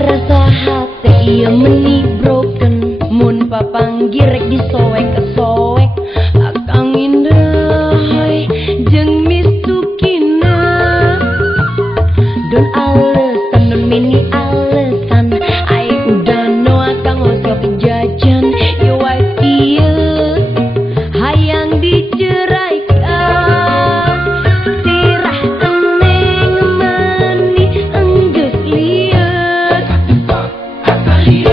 rasa hati iya meni broken. Mun papang girek disoek kesoek akang indah hai jeung mistukina. Don alesan don meni alesan ai udah no akang osok jajan yo ieu hayang diceraikan. Sirah eneng meni enggeus liat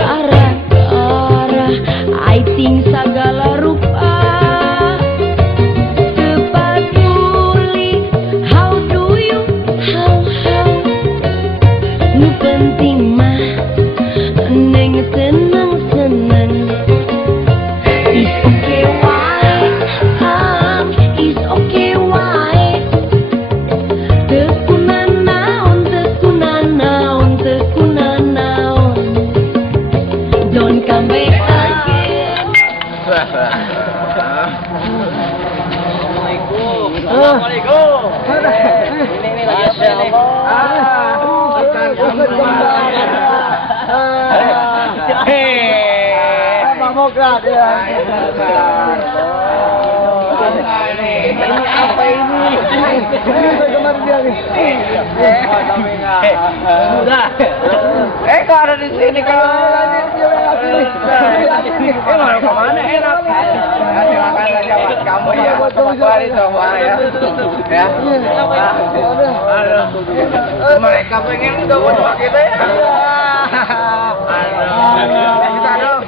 arah-arah ai ting sagala rupa. Sepatuli how do you how nu penting mah neng senang-senang. Is okay why is okay why tekunan naon don't come back again. Assalamualaikum. Ini lagi Masya Ini apa ini? Udah. Kok ada di sini kalau mau kemana enak? Silakan saja buat kamu ya. Mari coba ya. Ya. Mereka pengen ketemu sama kita ya. Kita dong.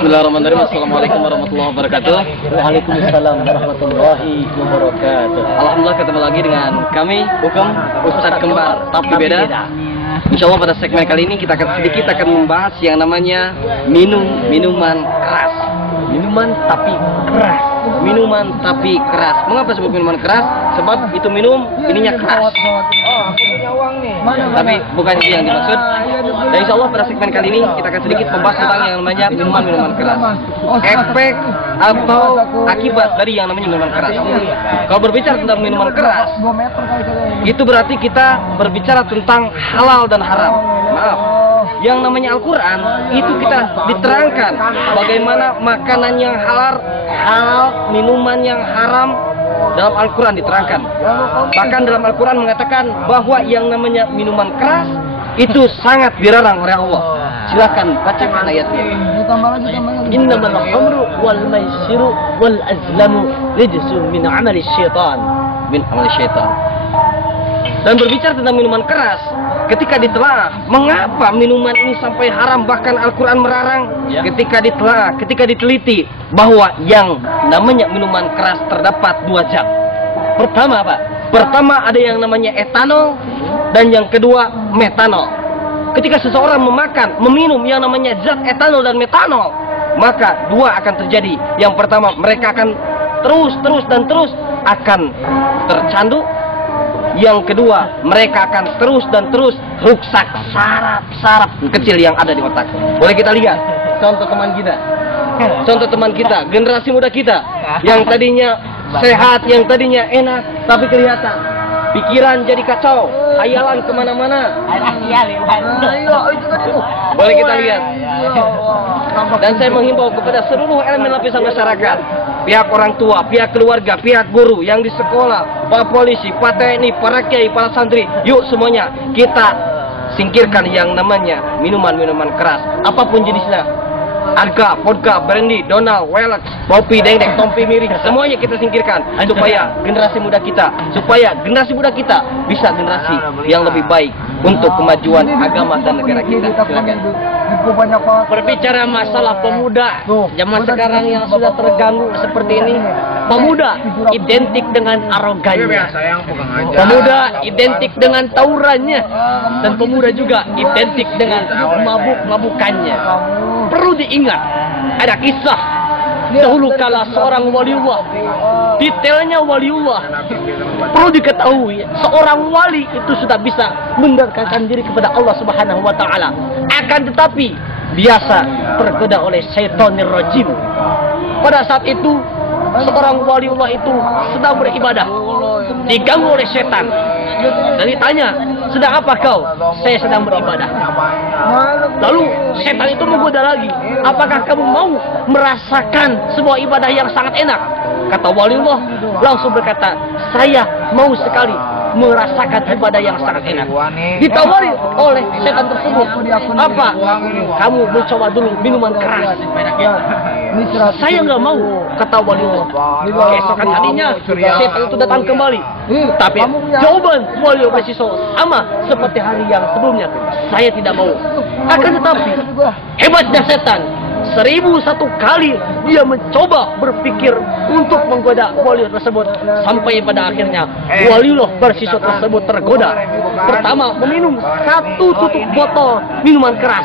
Bismillahirrahmanirrahim. Assalamualaikum warahmatullahi wabarakatuh. Waalaikumsalam warahmatullahi wabarakatuh. Alhamdulillah ketemu lagi dengan kami Hukum Ustadz Kembar tapi beda. Insya Allah pada segmen kali ini kita akan membahas yang namanya minuman keras. Minuman tapi keras. Minuman tapi keras. Mengapa sebut minuman keras? Sebab itu minum ininya keras. Oh, aku punya uang nih. Tapi bukan itu yang dimaksud. Dan insya Allah pada segmen kali ini kita akan sedikit membahas tentang yang namanya minuman keras. Efek atau akibat dari yang namanya minuman keras. Kalau berbicara tentang minuman keras, itu berarti kita berbicara tentang halal dan haram. Maaf. Yang namanya Al-Quran itu kita diterangkan bagaimana makanan yang halal, minuman yang haram dalam Al-Quran diterangkan. Bahkan dalam Al-Quran mengatakan bahwa yang namanya minuman keras itu sangat dilarang oleh Allah. Silakan bacakan ayatnya. Innamal khamru wal maisiru wal azlamu rijsun min amali syaitan. Min amali syaitan. Dan berbicara tentang minuman keras, ketika ditelaah, mengapa minuman ini sampai haram, bahkan Al-Quran melarang? Ketika ditelaah, ketika diteliti, bahwa yang namanya minuman keras terdapat dua zat. Pertama apa? Pertama ada yang namanya etanol, dan yang kedua metanol. Ketika seseorang meminum yang namanya zat etanol dan metanol, maka dua akan terjadi. Yang pertama, mereka akan terus akan tercandu. Yang kedua, mereka akan terus rusak saraf kecil yang ada di otak. Boleh kita lihat contoh teman kita, generasi muda kita yang tadinya sehat, yang tadinya enak, tapi kelihatan pikiran jadi kacau, hayalan kemana-mana. Boleh kita lihat. Dan saya menghimbau kepada seluruh elemen lapisan masyarakat, pihak orang tua, pihak keluarga, pihak guru yang di sekolah, Pak Polisi, Pak TNI, para kiai, para santri, yuk semuanya kita singkirkan yang namanya minuman-minuman keras, apapun jenisnya. Arga, vodka, brandy, donal, welak, kopi, dengdek, tompi, miring, semuanya kita singkirkan supaya generasi muda kita bisa generasi yang lebih baik untuk kemajuan agama dan negara kita. Silakan. Berbicara masalah pemuda zaman sekarang yang sudah terganggu seperti ini, pemuda identik dengan arogannya, pemuda identik dengan taurannya, dan pemuda juga identik dengan mabuk-mabukannya. Perlu diingat, ada kisah dahulu kala seorang waliullah, detailnya waliullah. Perlu diketahui, seorang wali itu sudah bisa mendekatkan diri kepada Allah Subhanahu wa taala. Akan tetapi biasa tergoda oleh syaitonir rajim. Pada saat itu seorang waliullah itu sedang beribadah, diganggu oleh setan dan ditanya, sedang apa kau? Saya sedang beribadah. Lalu setan itu menggoda lagi, apakah kamu mau merasakan sebuah ibadah yang sangat enak? Kata waliullah langsung berkata, saya mau sekali merasakan ibadah yang sangat enak. Ditawari oleh setan tersebut, apa? Kamu mencoba dulu minuman keras. Saya nggak mau, kata waliullah. Keesokan harinya setan itu datang kembali, tapi jawaban waliullah bersisa sama seperti hari yang sebelumnya. Saya tidak mau. Akan tetapi hebatnya setan, 1001 kali dia mencoba berpikir untuk menggoda waliullah tersebut, sampai pada akhirnya waliullah bersisa tersebut tergoda. Pertama meminum 1 tutup botol minuman keras,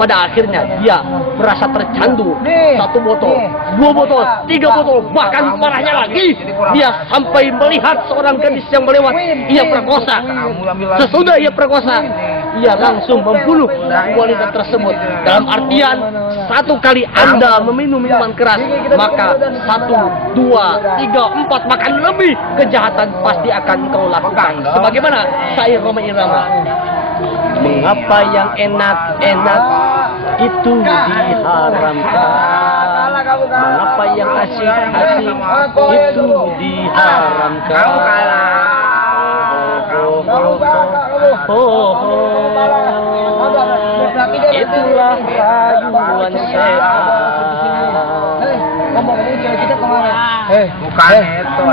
pada akhirnya dia merasa tercandu. 1 botol, 2 botol, 3 botol, bahkan parahnya lagi dia sampai melihat seorang gadis yang melewat, ia perkosa. Sesudah ia perkosa, ia langsung membunuh wanita tersebut. Dalam artian, 1 kali Anda meminum minuman keras, maka 1, 2, 3, 4 bahkan lebih kejahatan pasti akan kau lakukan. Sebagaimana syair Roma Irama, mengapa yang enak-enak itu diharamkan, mengapa yang asik-asik itu diharamkan. Itulah rayuan setan. Bukan itu.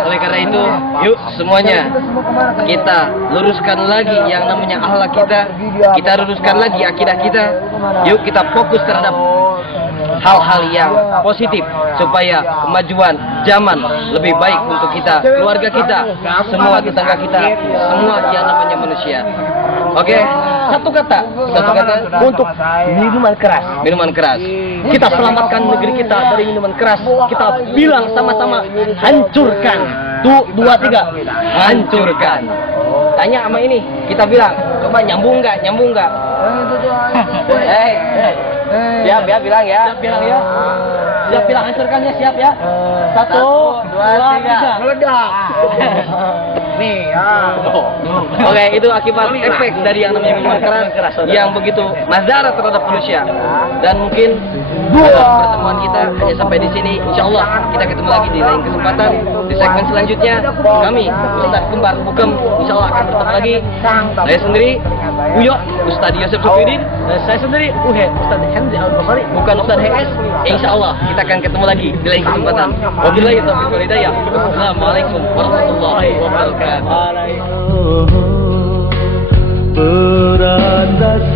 Oleh karena itu, yuk semuanya kita luruskan lagi yang namanya akhlak kita luruskan lagi akidah kita. Yuk kita fokus terhadap hal-hal yang positif supaya kemajuan zaman lebih baik untuk kita, keluarga kita, semua tetangga kita, semua yang namanya manusia. Oke, satu kata untuk minuman keras. Minuman keras. Kita selamatkan negeri kita dari minuman keras. Kita bilang sama-sama, hancurkan. 2, 3, hancurkan. Tanya sama ini, kita bilang, coba nyambung nggak? Siap ya, bilang ya. Siap bilang hancurkannya, siap ya. 1, 2, 3. Meledak. Nih, Oke, itu akibat efek dari yang namanya minuman keras yang begitu mazharat terhadap manusia. Dan mungkin pertemuan kita hanya sampai di sini. Insya Allah kita ketemu lagi di lain kesempatan di segmen selanjutnya. Kami Ustadz Kembar Bukem insya Allah akan bertemu lagi. Saya sendiri Uyo Ustadz Yosef Sufidin, dan saya sendiri Ustadz Henry Al-Bukhari, bukan Ustadz HS. Insya Allah kita akan ketemu lagi di lain kesempatan. Wabillahi taufiq wal hidayah. Wassalamualaikum warahmatullahi wabarakatuh. Berandasar